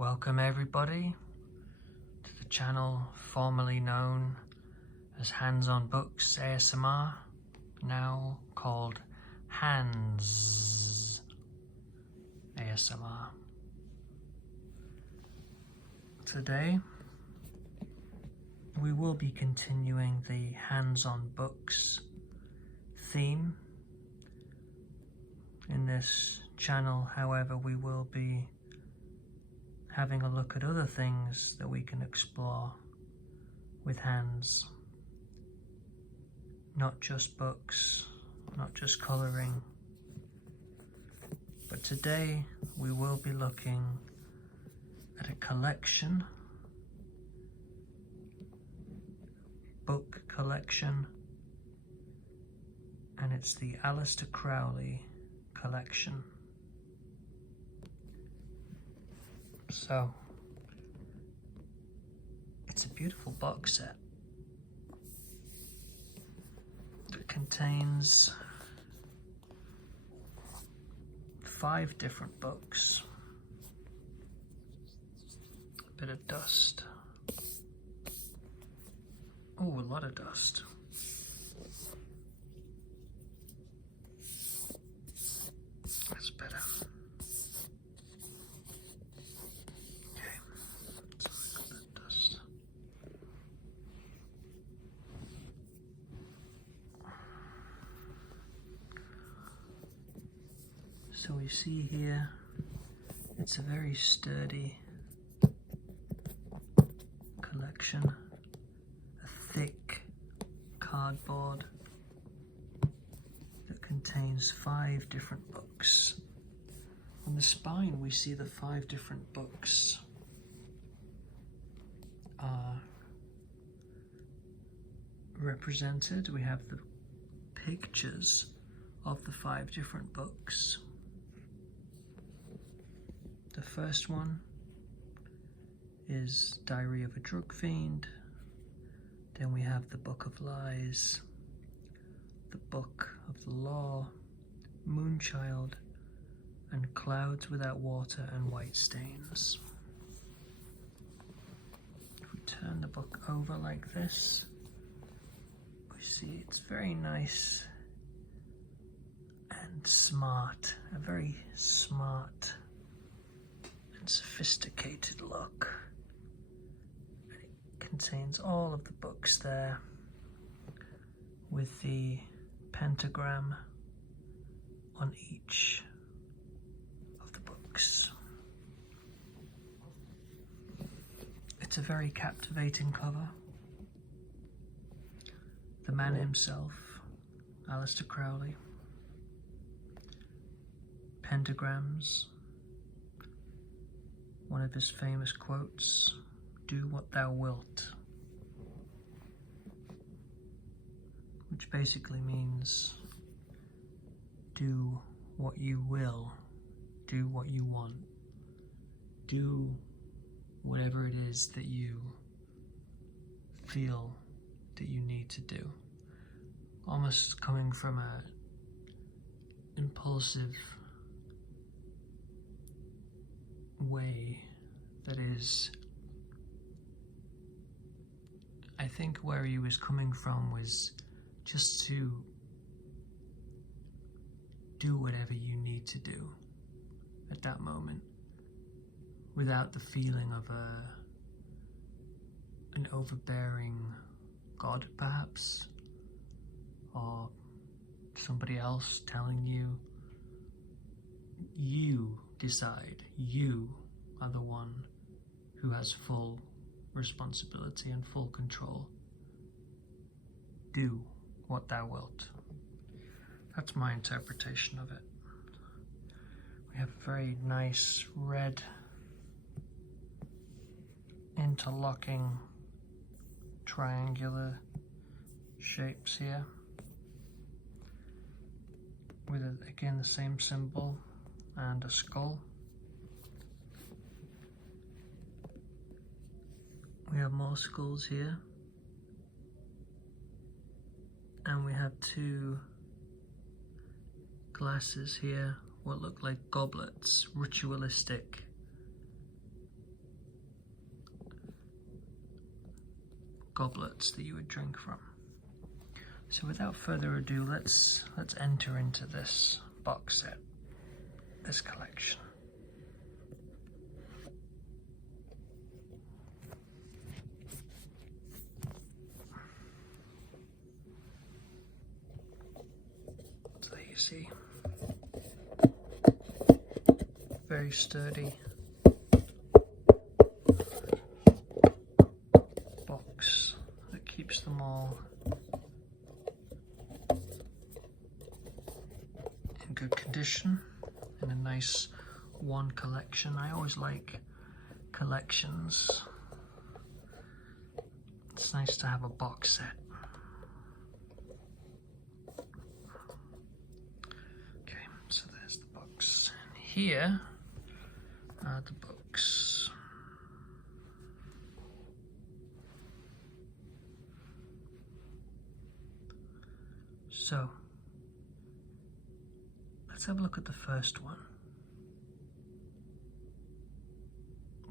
Welcome everybody to the channel formerly known as Hands on Books ASMR, now called Hands ASMR. Today we will be continuing the Hands on Books theme. In this channel, however, we will be having a look at other things that we can explore with hands. Not just books, not just colouring, but today we will be looking at a collection, book collection, and it's the Aleister Crowley collection. So, it's a beautiful box set that contains 5 different books. A bit of dust. Oh, a lot of dust. That's better. So we see here, it's a very sturdy collection, a thick cardboard that contains 5 different books. On the spine we see the 5 different books are represented. We have the pictures of the 5 different books. The first one is Diary of a Drug Fiend. Then we have the Book of Lies, the Book of the Law, Moonchild, and Clouds Without Water and White Stains. If we turn the book over like this, we see it's very nice and smart, a very smart and sophisticated look. It contains all of the books there with the pentagram on each of the books. It's a very captivating cover. The man himself, Aleister Crowley, pentagrams. One of his famous quotes, "Do what thou wilt," which basically means do what you will, do what you want, do whatever it is that you feel that you need to do. Almost coming from a impulsive way that is, I think where he was coming from was just to do whatever you need to do at that moment without the feeling of an overbearing God perhaps, or somebody else telling you, you decide, you are the one who has full responsibility and full control. Do what thou wilt. That's my interpretation of it. We have very nice red interlocking triangular shapes here with again the same symbol and a skull. We have more skulls here, and we have 2 glasses here, what look like goblets, ritualistic goblets that you would drink from. So without further ado, let's enter into this box set, this collection. So there you see, very sturdy box that keeps them all in good condition, in a nice one collection. I always like collections. It's nice to have a box set. Okay, so there's the books. And here are the books. So let's have a look at the first one,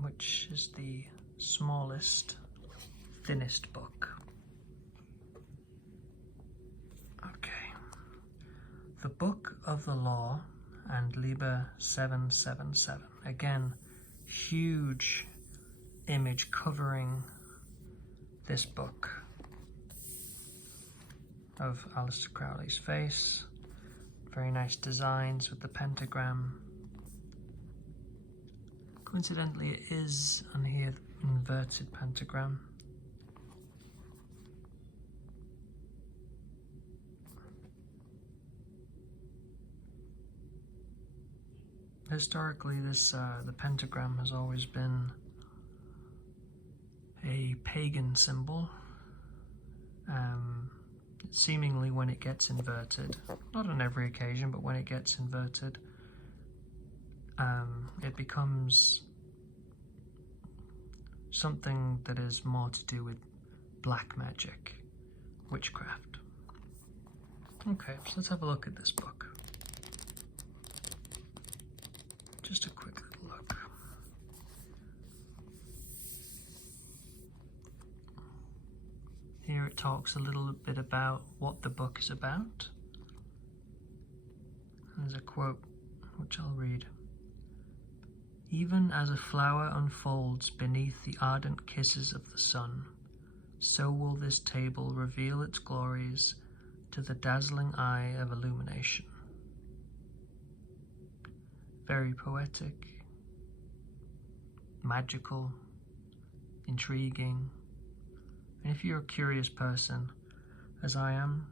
which is the smallest, thinnest book. Okay. The Book of the Law and Liber 777. Again, huge image covering this book of Aleister Crowley's face. Very nice designs with the pentagram. Coincidentally, it is on here inverted pentagram. Historically, the pentagram has always been a pagan symbol. Seemingly, when it gets inverted, not on every occasion, but when it gets inverted, it becomes something that is more to do with black magic, witchcraft. Okay, so let's have a look at this book. Just a quick little look. Here it talks a little bit about what the book is about. There's a quote which I'll read. Even as a flower unfolds beneath the ardent kisses of the sun, so will this table reveal its glories to the dazzling eye of illumination. Very poetic, magical, intriguing. And if you're a curious person, as I am,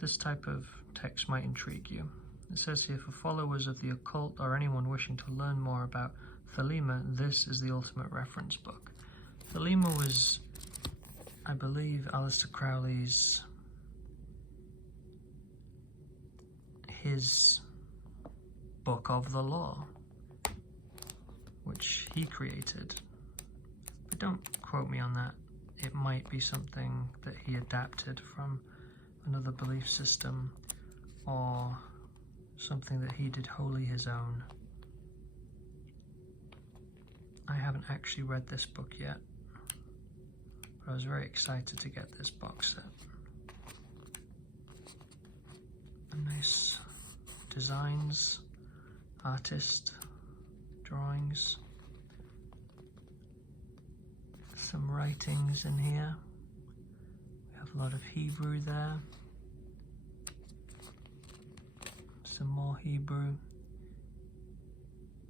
this type of text might intrigue you. It says here, for followers of the occult or anyone wishing to learn more about Thelema, this is the ultimate reference book. Thelema was, I believe, Aleister Crowley's, his book of the law, which he created. But don't quote me on that. It might be something that he adapted from another belief system, or something that he did wholly his own. I haven't actually read this book yet, but I was very excited to get this box set. Nice designs, artist drawings, some writings in here. We have a lot of Hebrew there. Some more Hebrew.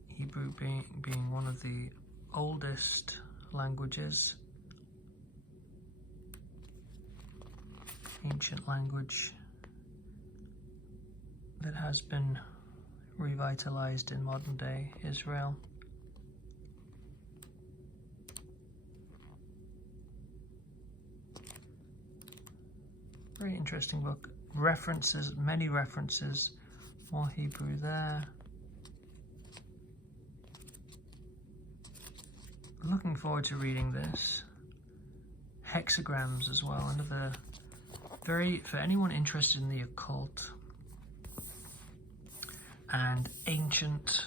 Hebrew being one of the oldest languages, ancient language that has been revitalized in modern day Israel. Very interesting book. References, many references. More Hebrew there. Looking forward to reading this. Hexagrams as well. Another very, for anyone interested in the occult and ancient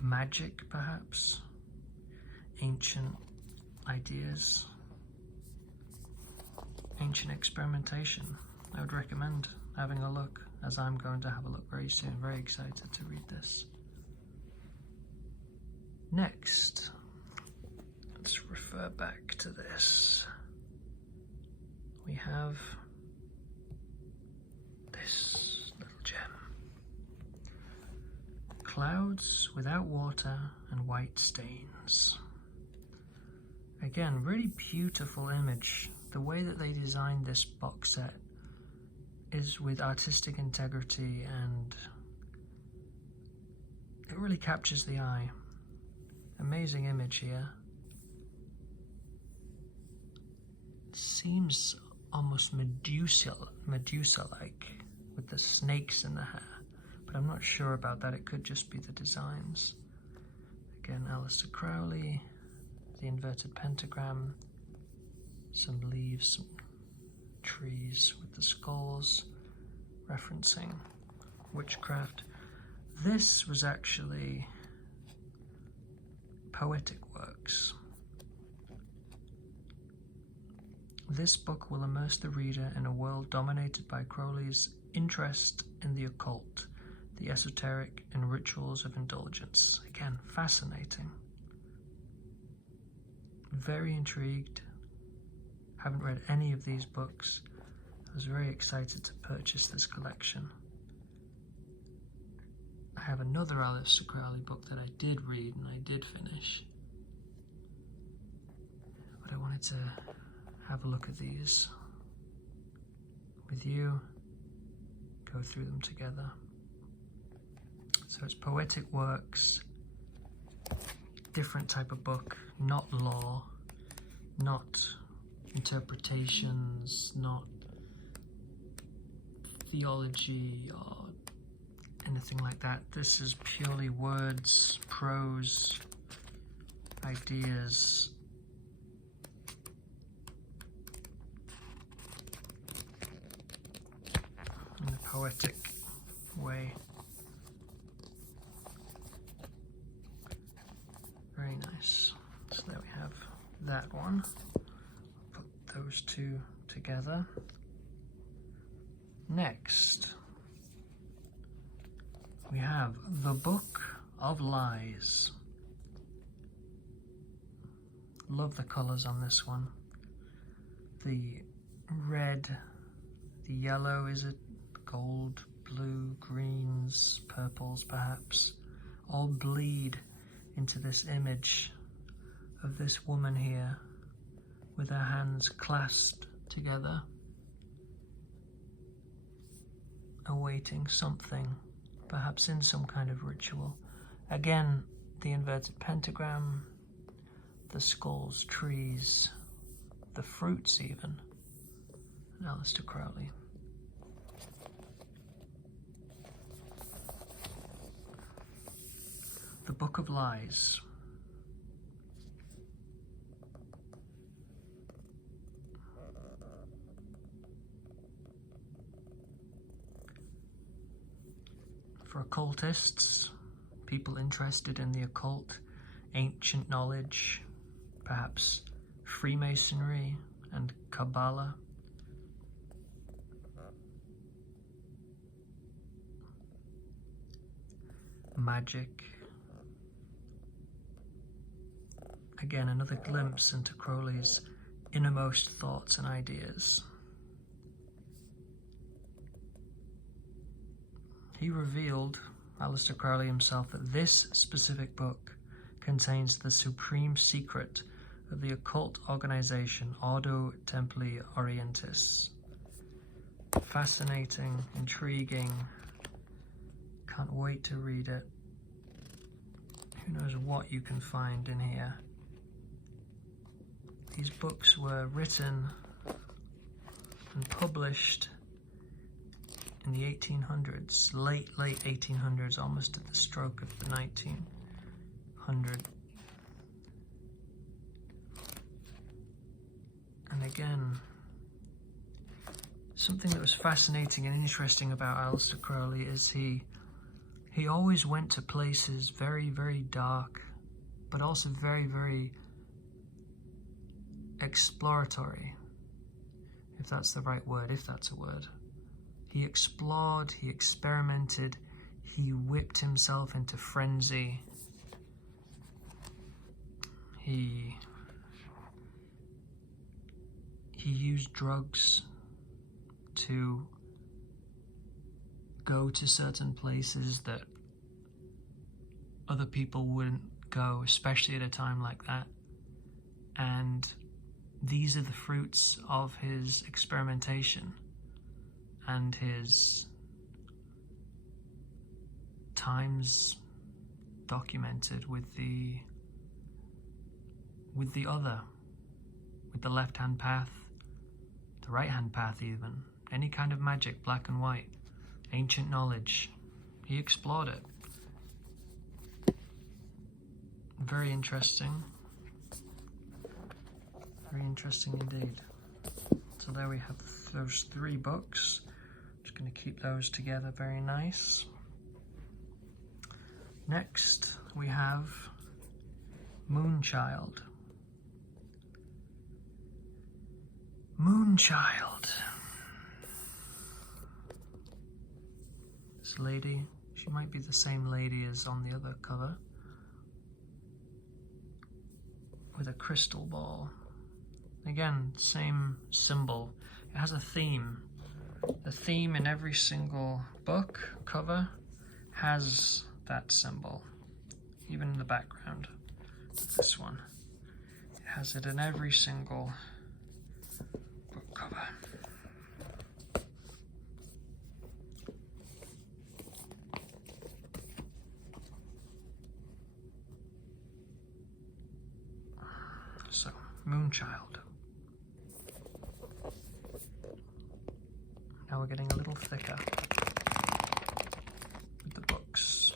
magic, perhaps. ancient ideas, ancient experimentation. I would recommend having a look, as I'm going to have a look very soon. Very excited to read this. Next, let's refer back to this. We have this little gem. Clouds without water and white stains. Again, really beautiful image. The way that they designed this box set is with artistic integrity, and it really captures the eye. Amazing image here. Seems almost Medusa-like with the snakes in the hair, but I'm not sure about that. It could just be the designs. Again, Aleister Crowley, the inverted pentagram, some leaves, some trees with the skulls, referencing witchcraft. This was actually poetic works. This book will immerse the reader in a world dominated by Crowley's interest in the occult, the esoteric, and rituals of indulgence. Again, fascinating. Very intrigued. Haven't read any of these books. I was very excited to purchase this collection. I have another Aleister Crowley book that I did read and I did finish, but I wanted to have a look at these with you, go through them together. So it's poetic works, different type of book, not law, not interpretations, not theology or anything like that. This is purely words, prose, ideas. In a poetic way. Very nice. So there we have that one. Put those two together. Next, we have the Book of Lies. Love the colors on this one. The red, the yellow, is it? Gold, blue, greens, purples perhaps, all bleed into this image of this woman here with her hands clasped together, awaiting something, perhaps in some kind of ritual. Again, the inverted pentagram, the skulls, trees, the fruits even, and Aleister Crowley. The Book of Lies. For occultists, people interested in the occult, ancient knowledge, perhaps Freemasonry and Kabbalah. Magic. Again, another glimpse into Crowley's innermost thoughts and ideas. He revealed, Aleister Crowley himself, that this specific book contains the supreme secret of the occult organization Ordo Templi Orientis. Fascinating, intriguing. Can't wait to read it. Who knows what you can find in here. These books were written and published in the 1800s, late 1800s, almost at the stroke of the 1900. And again, something that was fascinating and interesting about Aleister Crowley is he always went to places very, very dark, but also very, very exploratory, if that's the right word, if that's a word. He explored, he experimented, he whipped himself into frenzy. He used drugs to go to certain places that other people wouldn't go, especially at a time like that. And these are the fruits of his experimentation and his times documented with the other, with the left-hand path, the right-hand path even, any kind of magic, black and white, ancient knowledge. He explored it. Very interesting. Very interesting indeed. So there we have those 3 books. Just going to keep those together, very nice. Next we have Moonchild. Moonchild. This lady, she might be the same lady as on the other cover, with a crystal ball. Again, same symbol. It has a theme. The theme in every single book cover has that symbol, even in the background. This one, it has it in every single book cover. So, Moonchild. Now we're getting a little thicker with the books.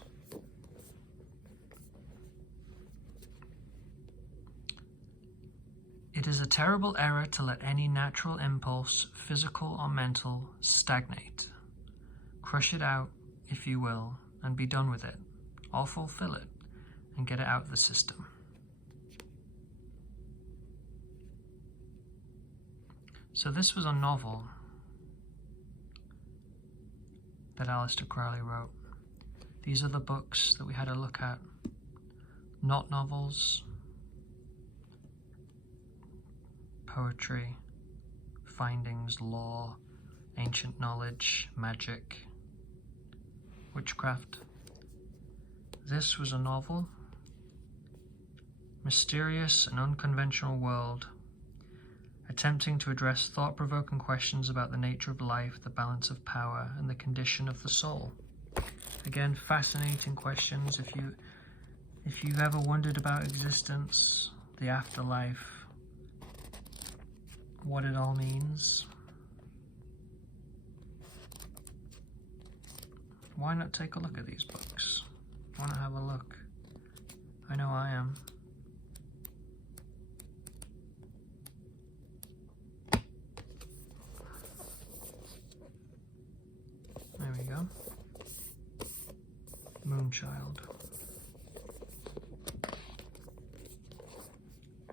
It is a terrible error to let any natural impulse, physical or mental, stagnate. Crush it out, if you will, and be done with it, or fulfill it, and get it out of the system. So this was a novel that Aleister Crowley wrote. These are the books that we had a look at. Not novels, poetry, findings, law, ancient knowledge, magic, witchcraft. This was a novel, mysterious and unconventional world, attempting to address thought-provoking questions about the nature of life, the balance of power, and the condition of the soul. Again, fascinating questions. If you've ever wondered about existence, the afterlife, what it all means, why not take a look at these books? Why not have a look? I know I am. There we go. Moonchild.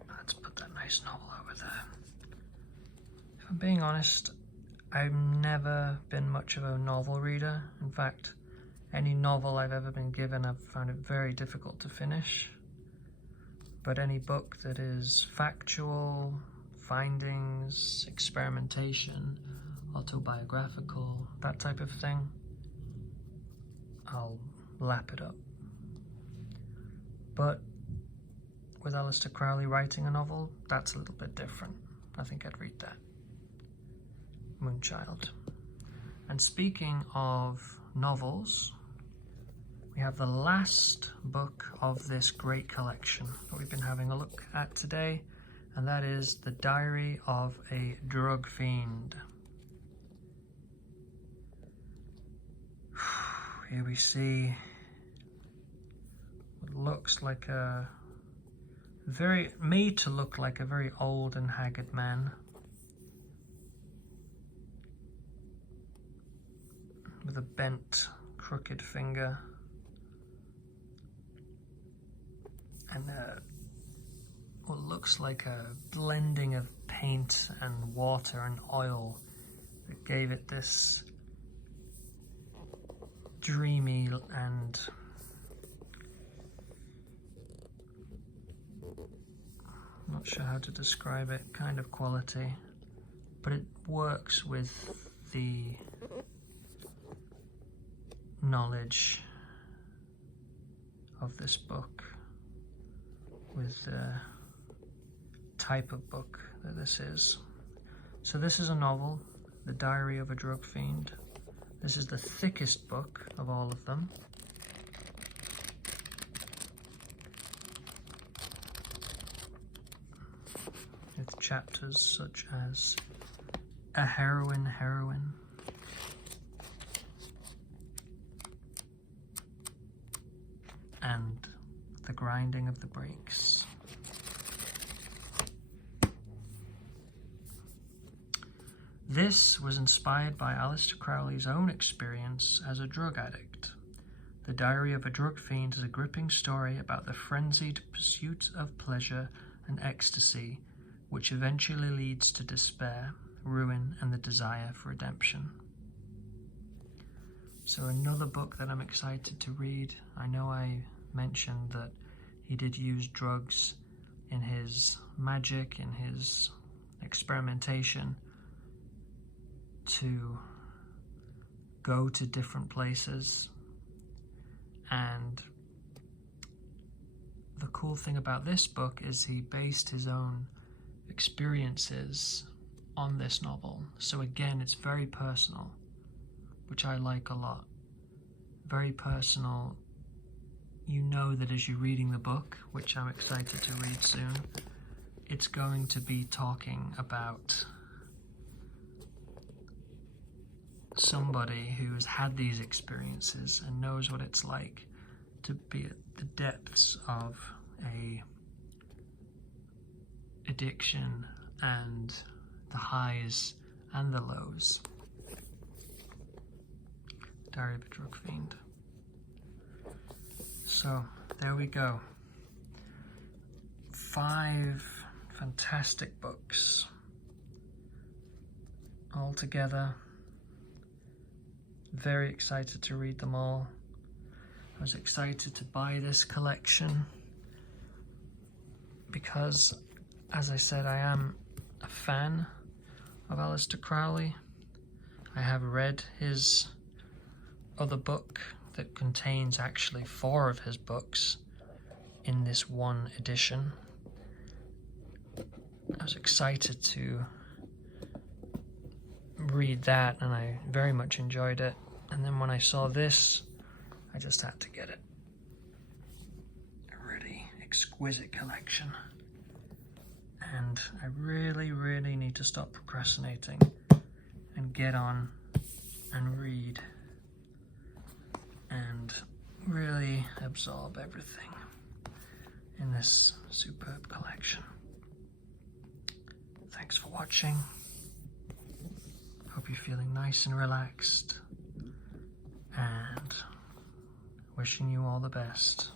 Let's put that nice novel over there. If I'm being honest, I've never been much of a novel reader. In fact, any novel I've ever been given, I've found it very difficult to finish. But any book that is factual, findings, experimentation, autobiographical, that type of thing, I'll lap it up. But with Aleister Crowley writing a novel, that's a little bit different. I think I'd read that. Moonchild. And speaking of novels, we have the last book of this great collection that we've been having a look at today, and that is The Diary of a Drug Fiend. Here we see what looks like made to look like a very old and haggard man with a bent, crooked finger and what looks like a blending of paint and water and oil that gave it this dreamy and I'm not sure how to describe it, kind of quality, but it works with the knowledge of this book, with the type of book that this is. So this is a novel, The Diary of a Drug Fiend. This is the thickest book of all of them. With chapters such as A Heroine, and The Grinding of the Brakes. This was inspired by Aleister Crowley's own experience as a drug addict. The Diary of a Drug Fiend is a gripping story about the frenzied pursuit of pleasure and ecstasy, which eventually leads to despair, ruin, and the desire for redemption. So another book that I'm excited to read. I know I mentioned that he did use drugs in his magic, in his experimentation, to go to different places. And the cool thing about this book is he based his own experiences on this novel. So again, it's very personal, which I like a lot. Very personal. You know that as you're reading the book, which I'm excited to read soon, it's going to be talking about somebody who has had these experiences and knows what it's like to be at the depths of a addiction and the highs and the lows. Diary of a Drug Fiend. So there we go. 5 fantastic books all together. Very excited to read them all. I was excited to buy this collection because, as I said, I am a fan of Aleister Crowley. I have read his other book that contains actually 4 of his books in this one edition. I was excited to read that and I very much enjoyed it. And then when I saw this, I just had to get it. A really exquisite collection. And I really, really need to stop procrastinating and get on and read and really absorb everything in this superb collection. Thanks for watching. Hope you're feeling nice and relaxed, and wishing you all the best.